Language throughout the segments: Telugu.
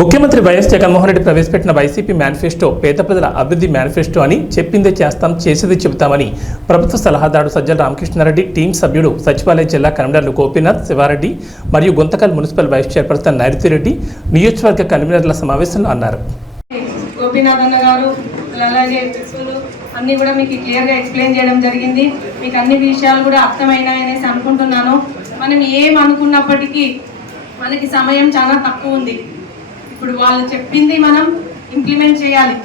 ముఖ్యమంత్రి వైఎస్ జగన్మోహన్ రెడ్డి ప్రవేశపెట్టిన వైసీపీ మేనిఫెస్టో పేద ప్రజల అభివృద్ధి మేనిఫెస్టో అని చెప్పిందే చేస్తాం చేసేది చెబుతామని ప్రభుత్వ సలహాదారు సజ్జల రామకృష్ణారెడ్డి టీం సభ్యుడు సచివాలయ జిల్లా కన్వీనర్లు గోపీనాథ్ శివారెడ్డి మరియు Guntakal municipal vice chairperson Nairuthi Reddy నియోజకవర్గ కన్వీనర్ల సమావేశంలో అన్నారు. గోపీనాథ్ అన్న గారు అలాగే అన్ని కూడా మీకు క్లియర్గా ఎక్స్ప్లెయిన్ చేయడం జరిగింది. మీకు అన్ని విషయాలు కూడా అర్థమైనాయనేసి అనుకుంటున్నాను. మనం ఏం అనుకున్నప్పటికీ మనకి సమయం చాలా తక్కువ ఉంది. ఇప్పుడు వాళ్ళు చెప్పింది మనం ఇంప్లిమెంట్ చేయాలి.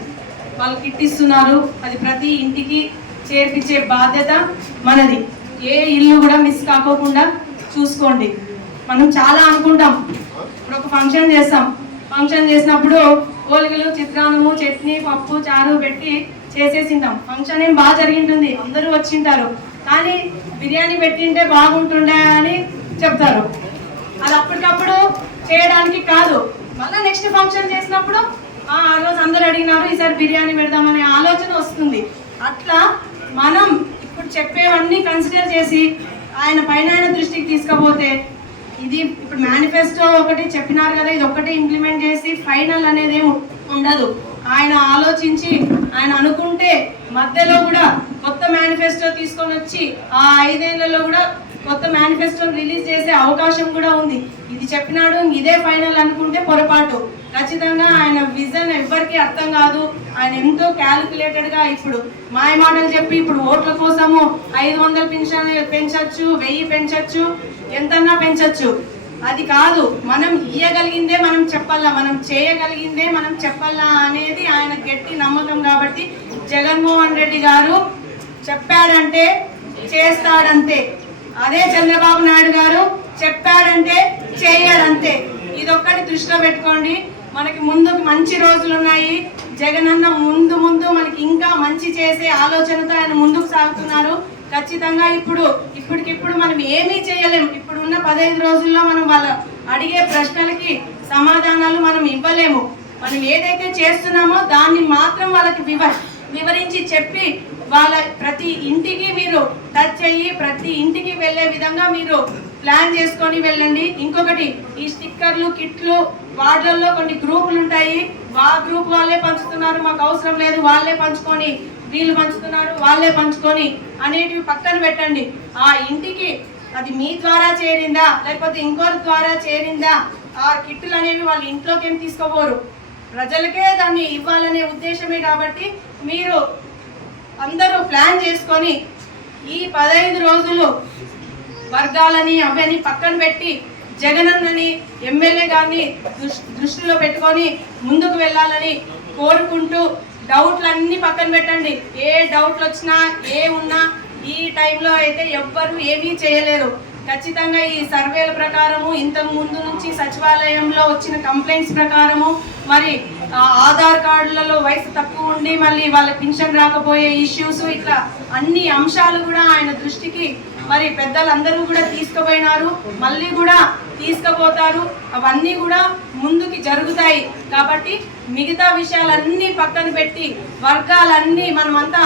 వాళ్ళు కిట్ ఇస్తున్నారు అది ప్రతి ఇంటికి చేర్పించే బాధ్యత మనది. ఏ ఇల్లు కూడా మిస్ కాకోకుండా చూసుకోండి. మనం చాలా అనుకుంటాం. ఇప్పుడు ఒక ఫంక్షన్ చేస్తాం. ఫంక్షన్ చేసినప్పుడు ఓలిగలు చిత్రాన్నము చట్నీ పప్పు చారు పెట్టి చేసేసిందాం ఫంక్షన్ ఏం బాగా జరిగింటుంది. అందరూ వచ్చింటారు. కానీ బిర్యానీ పెట్టింటే బాగుంటుండే అని చెప్తారు. అది అప్పటికప్పుడు చేయడానికి కాదు. మళ్ళీ నెక్స్ట్ ఫంక్షన్ చేసినప్పుడు "ఆ, రోజు అందరు అడిగినారు ఈసారి బిర్యానీ పెడదామనే ఆలోచన వస్తుంది. అట్లా మనం ఇప్పుడు చెప్పేవన్నీ కన్సిడర్ చేసి ఆయన పైన ఆయన దృష్టికి తీసుకపోతే ఇది ఇప్పుడు మేనిఫెస్టో ఒకటి చెప్పినారు కదా ఇది ఒకటి ఇంప్లిమెంట్ చేసి ఫైనల్ అనేది ఉండదు. ఆయన ఆలోచించి ఆయన అనుకుంటే మధ్యలో కూడా కొత్త మేనిఫెస్టో తీసుకొని వచ్చి ఆ ఐదేళ్ళలో కూడా కొత్త మేనిఫెస్టో రిలీజ్ చేసే అవకాశం కూడా ఉంది. ఇది చెప్పినాడు ఇదే ఫైనల్ అనుకుంటే పొరపాటు. ఖచ్చితంగా ఆయన విజన్ ఎవ్వరికి అర్థం కాదు. ఆయన ఎంతో క్యాలిక్యులేటెడ్గా ఇప్పుడు మాయ మాటలు చెప్పి ఇప్పుడు ఓట్ల కోసము ఐదు వందలు పెన్షన్ పెంచచ్చు వెయ్యి పెంచచ్చు ఎంతన్నా పెంచచ్చు. అది కాదు మనం ఇయ్యగలిగిందే మనం చెప్పాలా మనం చేయగలిగిందే మనం చెప్పాలా అనేది ఆయన గట్టి నమ్మకం కాబట్టి జగన్మోహన్ రెడ్డి గారు చెప్పాడంటే చేస్తాడంతే. అదే చంద్రబాబు నాయుడు గారు చెప్పాడంటే చేయడంతే. ఇదొక్కటి దృష్టిలో పెట్టుకోండి. మనకి ముందుకు మంచి రోజులు ఉన్నాయి. జగనన్న ముందు ముందు మనకి ఇంకా మంచి చేసే ఆలోచనతో ఆయన ముందుకు సాగుతున్నారు. ఖచ్చితంగా ఇప్పుడు ఇప్పటికిప్పుడు మనం ఏమీ చేయలేం. ఇప్పుడు ఉన్న పదహైదు రోజుల్లో మనం వాళ్ళ అడిగే ప్రశ్నలకి సమాధానాలు మనం ఇవ్వలేము. మనం ఏదైతే చేస్తున్నామో దాన్ని మాత్రం వాళ్ళకి వివ వివరించి చెప్పి వాళ్ళ ప్రతి ఇంటికి మీరు టచ్ అయ్యి ప్రతి ఇంటికి వెళ్ళే విధంగా మీరు ప్లాన్ చేసుకొని వెళ్ళండి. ఇంకొకటి ఈ స్టిక్కర్లు కిట్లు వార్డులలో కొన్ని గ్రూపులు ఉంటాయి. ఆ గ్రూప్ వాళ్ళే పంచుతున్నారు. మాకు అవసరం లేదు. వాళ్ళే పంచుకొని వీళ్ళు పంచుతున్నారు. వాళ్ళే పంచుకొని అనేటివి పక్కన పెట్టండి. ఆ ఇంటికి అది మీ ద్వారా చేరిందా? లేకపోతే ఇంకోరి ద్వారా చేరిందా? ఆ కిట్లు అనేవి వాళ్ళ ఇంట్లోకి ఏం తీసుకోపోరు ప్రజలకే దాన్ని ఇవ్వాలనే ఉద్దేశమే కాబట్టి మీరు అందరూ ప్లాన్ చేసుకొని ఈ పదహైదు రోజులు వర్గాలని అవన్నీ పక్కన పెట్టి జగనన్నని ఎమ్మెల్యే గారిని దృష్టిలో పెట్టుకొని ముందుకు వెళ్ళాలని కోరుకుంటూ డౌట్లు అన్ని పక్కన పెట్టండి. ఏ డౌట్లు వచ్చినా ఏ ఉన్నా ఈ టైంలో అయితే ఎవ్వరు ఏమీ చేయలేరు. ఖచ్చితంగా ఈ సర్వేల ప్రకారము ఇంతకు ముందు నుంచి సచివాలయంలో వచ్చిన కంప్లైంట్స్ ప్రకారము మరి ఆధార్ కార్డులలో వయసు తక్కువ ఉండి మళ్ళీ వాళ్ళ పింఛన్ రాకపోయే ఇష్యూస్ ఇట్లా అన్ని అంశాలు కూడా ఆయన దృష్టికి మరి పెద్దలందరూ కూడా తీసుకుపోయినారు. మళ్ళీ కూడా తీసుకుపోతారు. అవన్నీ కూడా ముందుకి జరుగుతాయి. కాబట్టి మిగతా విషయాలన్నీ పక్కన పెట్టి వర్గాలన్నీ మనమంతా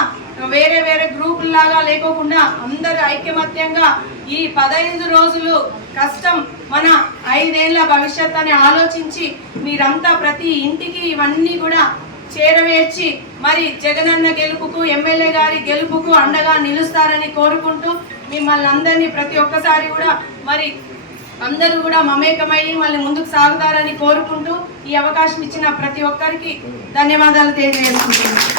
వేరే వేరే గ్రూపుల్లాగా లేకోకుండా అందరు ఐక్యమత్యంగా ఈ పదహైదు రోజులు కష్టం మన ఐదేళ్ళ భవిష్యత్ అని ఆలోచించి మీరంతా ప్రతి ఇంటికి ఇవన్నీ కూడా చేరవేర్చి మరి జగనన్న గెలుపుకు ఎమ్మెల్యే గారి గెలుపుకు అండగా నిలుస్తారని కోరుకుంటూ మిమ్మల్ని అందరినీ ప్రతి ఒక్కసారి కూడా మరి అందరూ కూడా మమేకమై మళ్ళీ ముందుకు సాగుతారని కోరుకుంటూ ఈ అవకాశం ఇచ్చిన ప్రతి ఒక్కరికి ధన్యవాదాలు తెలియజేసుకుంటున్నాను.